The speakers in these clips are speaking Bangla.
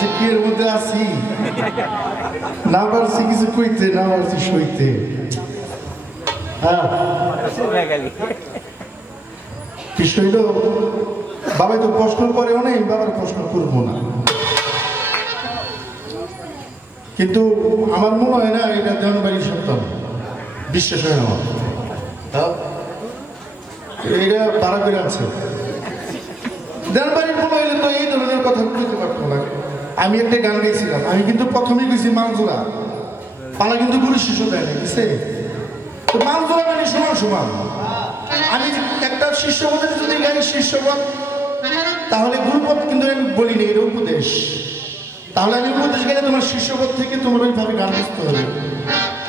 যে কি এর মধ্যে আছি, না পারছি কিছু কইতে, না পারছি সইতে। হ্যাঁ বিষয় হইল, বাবাই তো প্রশ্ন করে অনেক, বাবার প্রশ্ন করবো না, কিন্তু আমার মনে হয় না এটা দেওয়ানবাড়ির সন্তান, বিশ্বাস হয় আমার। এটা ভাড়া করে আছে দেওয়ানবাড়ির মনে হইলে তো এই ধরনের কথা বলতে পারতো না। আমি একটা গান গাইছিলাম, আমি কিন্তু প্রথমেই গেছি মালজোড়া, পালা কিন্তু গুরু শিষ্য দেয় না, বুঝছে? তো মালজোড়া মানে সমান সমান। আমি একটা শিষ্যপদের যদি গাই শিষ্যপদ, তাহলে গুরুপদ কিন্তু আমি বলিনি, এটা উপদেশ। তাহলে আমি উপদেশ গেলে তোমার শিষ্যপদ থেকে তোমার ওইভাবে গান বুঝতে হবে।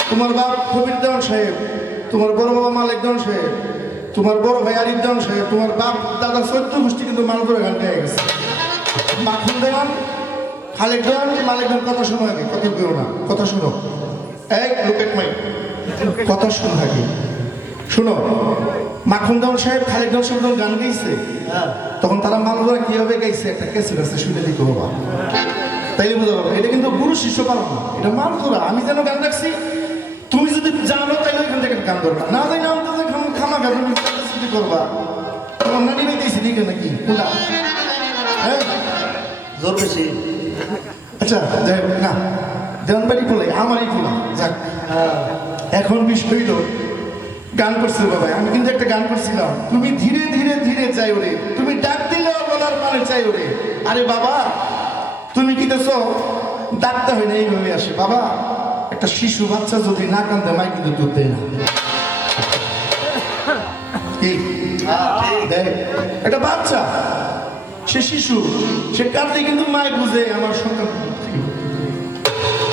তোমার বাপ কবির দেওয়ান সাহেব, তোমার বড় বাবা মালিক দেওয়ান সাহেব, তোমার বড় ভাই আরিফ দেওয়ান সাহেব, তোমার বাপ দাদা চৈত্র গোষ্ঠী কিন্তু মালজোড়া গান গায়ে গেছে। মাখন দেওয়ান, খালেক দেওয়ান, মালিক দেওয়ান, কথা শোনো আগে, কথা কেউ না, কথা শোনো। এক লোকেট মাই, কথা শোনো আগে, শোনো। মাখন দেওয়ান সাহেব, খালেক দেওয়ান সাহেব যখন গান গাইছে, তখন তারা মালজোড়া কিভাবে গাইছে একটা কেসে আছে, শুনে দিতে বাবা, তাইলে বুঝা পারবো। এটা কিন্তু গুরু শিষ্য পালন না, এটা মালজোড়া। আমি যেন গান রাখছি, তুমি যদি জানো তাইলে ওইখান থেকে গান ধরবা, না জানি আমি তো খামা গান করবা। তোমার নানি বেঁধেছি দিকে নাকি কোনটা? হ্যাঁ জোর বেশি। আচ্ছা যাই হোক, না দেওয়ানবাড়ি বলে আমারই খোলা যাক। এখন বিষয় হইল, গান করছে বাবা, আমি কিন্তু একটা গান করছিলাম, তুমি ধীরে ধীরে ধীরে চাই ওরে, তুমি ডাক দিলেও বলার মানে চাই ওরে। আরে বাবা তুমি কি দেখছো, ডাকতে হয় না, এইভাবে আসে বাবা। একটা শিশু বাচ্চা যদি না কান্দে, মাই কিন্তু দুধ দেয় না। একটা বাচ্চা, সে শিশু, সে কাঁদলে কিন্তু মায় বুঝে আমার সন্তান,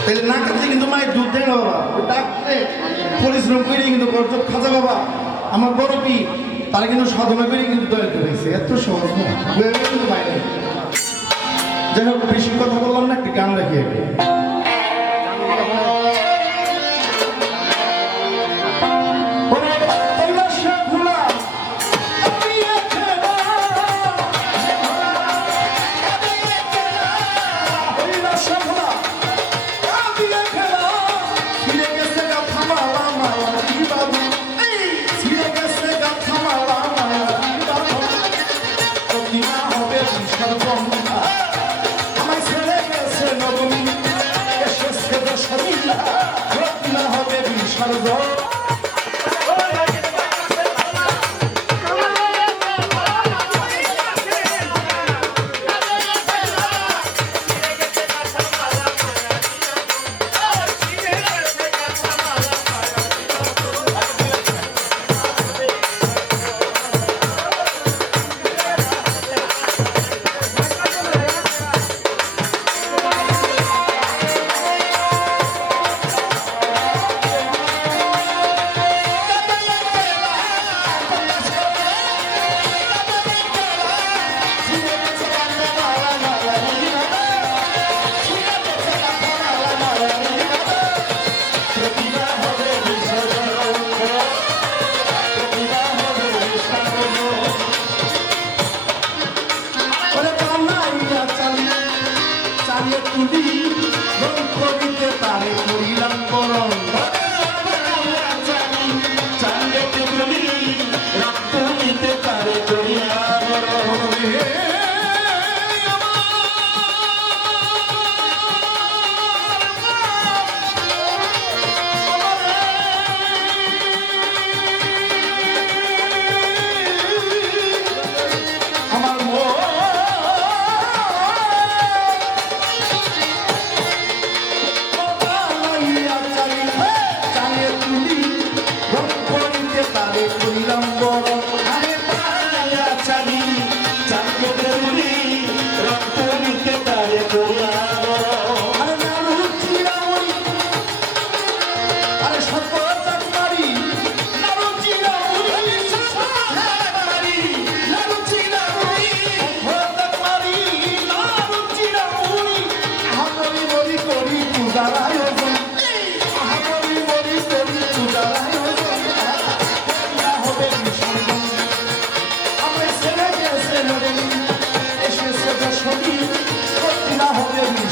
তাইলে না কাঁদলে কিন্তু মায়ের দুধ দেয় না বাবা। ডাকতে পরিশ্রম করে কিন্তু খাজা বাবা আমার বড় পীর, তারা কিন্তু সাধনা করে কিন্তু দয়া করেছে, এত সহজ না কিন্তু বাইরে। যাই হোক বেশি কথা বললাম না, একটি গান রাখি আগে।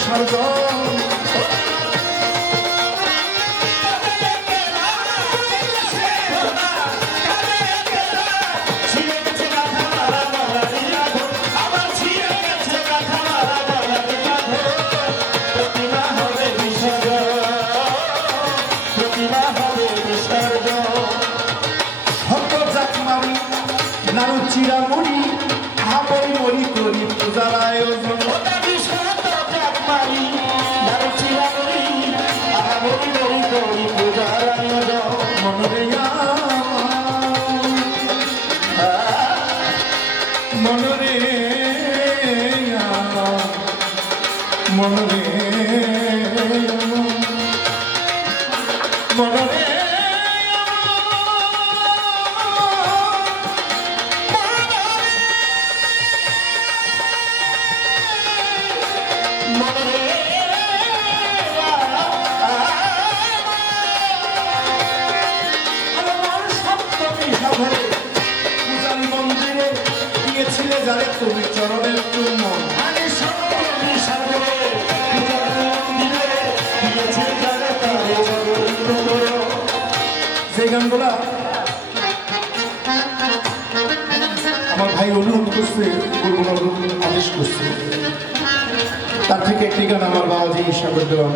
বিসর্জন নারু চিরামুড়ি আহাপরি মরি করি পূজার আয়োজন মনরে মনরে মনরে মনরে যারে তুমি চরণের চুম্বন সেই গানগুলা আমার ভাই অনুরোধ করছে আদেশ করছে তার থেকে একটি গান আমার বাবাজি সাগর দেওয়া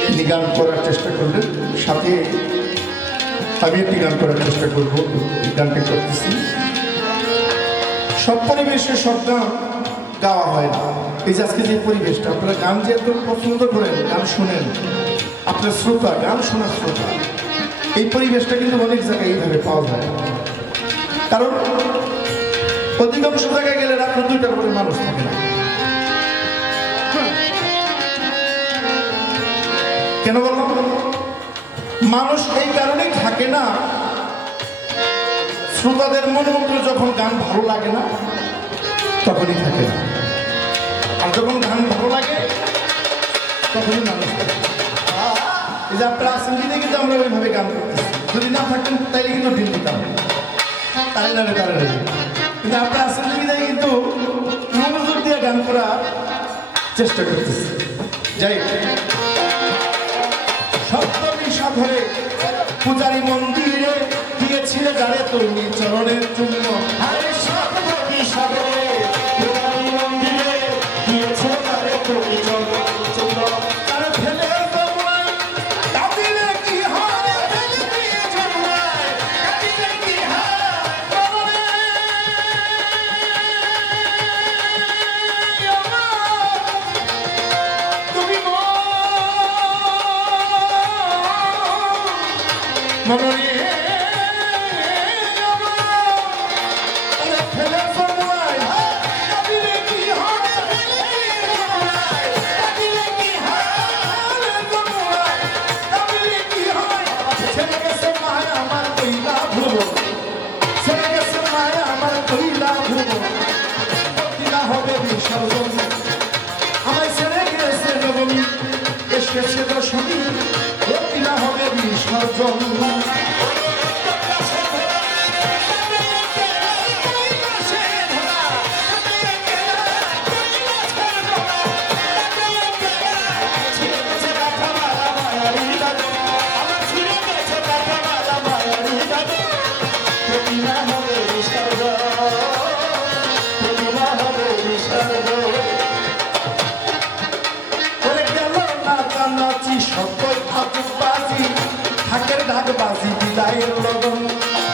তিনি গান করার চেষ্টা করলেন সাথে আমি একটি গান করার চেষ্টা করবো এই গানটা করতেছি সব পরিবেশে সব গান গাওয়া হয় না এই যে আজকে যে পরিবেশটা আপনারা গান যে এত পছন্দ করেন গান শোনেন আপনার শ্রোতা গান শোনার শ্রোতা এই পরিবেশটা কিন্তু অনেক জায়গায় এইভাবে পাওয়া যায় কারণ অধিকাংশ জায়গায় গেলে রাত্র 2টার পরে মানুষ থাকে না কেন বললাম মানুষ এই কারণেই থাকে না শ্রোতাদের মনোমন্ত্র যখন গান ভালো লাগে না তখনই থাকে না আর যখন গান ভালো লাগে তখনই মানুষ থাকে এই যে আপনারা আসেন দিনে কিন্তু আমরা ওইভাবে গান করতেছি যদি না থাকতেন তাইলে কিন্তু ঢিল দিতাম তাই না রে তারা কিন্তু আপনারা আসেন দিনে কিন্তু মনোযোগ দিয়ে গান করার চেষ্টা করতেছি যাই সপ্তমী সাধরে পূজারী মন্দিরে দিয়েছিলে যারে তুমি চরণের চুম্বন সপ্তমী সাধরে পূজারী মন্দিরে দিয়েছিলে যারে তুমি চরণের চুম্বন তারে ফেলে তোমায় কাঁদিলে কি হয় ফেলে তোমায় কাঁদিলে কি হয় তুমি মনরে আমায় ছেড়ে গেছে নবমী এসেছে দশমী কিনা হবে বিসর্জন থাকের ঢাকবাজি বিদায়ের লগন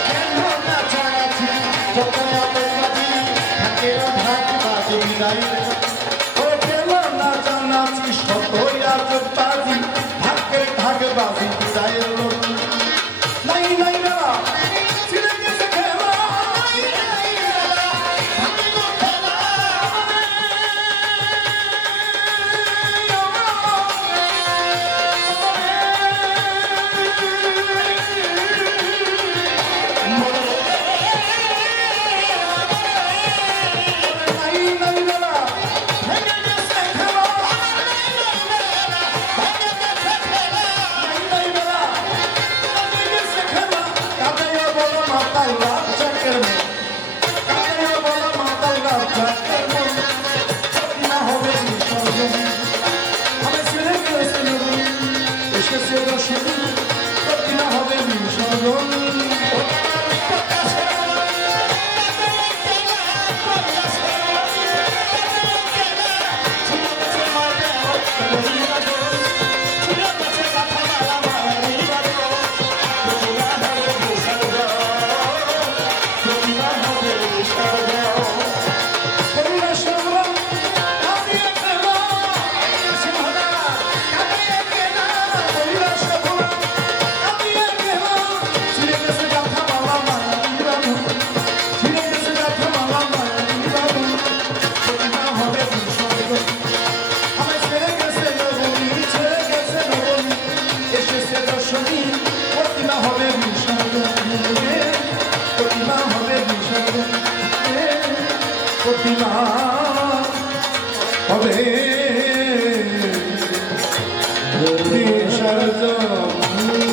কেন নাচানাচি যখন আতঙ্কবাজি থাকের ঢাকবাজি বিদায়ের ও কেন নাচানাচি সতই আতঙ্কবাজি থাকের ঢাকবাজি বিদায়ের লগন নাই নাই না ছিড়ে গেছে খেলা নেশার জম